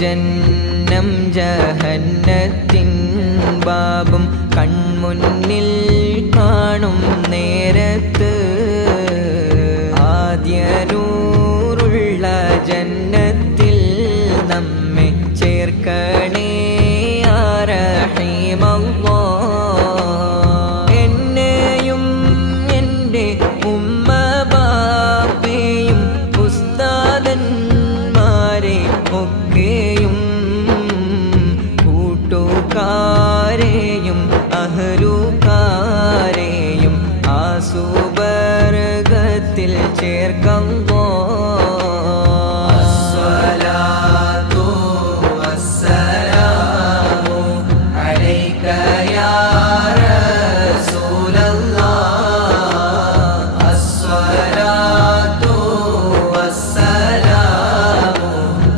ജന്നം ജഹന്നത്തിൻ ബാബും കൺമുന്നിൽ കാണും നേരത്ത് ആദ്യനൂറുള്ള ജന്നത്തിൽ നമ്മെ ചേർക്കണേ യാ റഹീമല്ലാഹ്. എന്നെയും എൻ്റെ ഉമ്മ ബാപ്പയും ഉസ്താദന്മാരെ ഒക്കെയും കൂട്ടുകാരെയും അഹ്ലുകാരെയും ആ സുബർഗത്തിൽ ചേർക്കല്ലോ.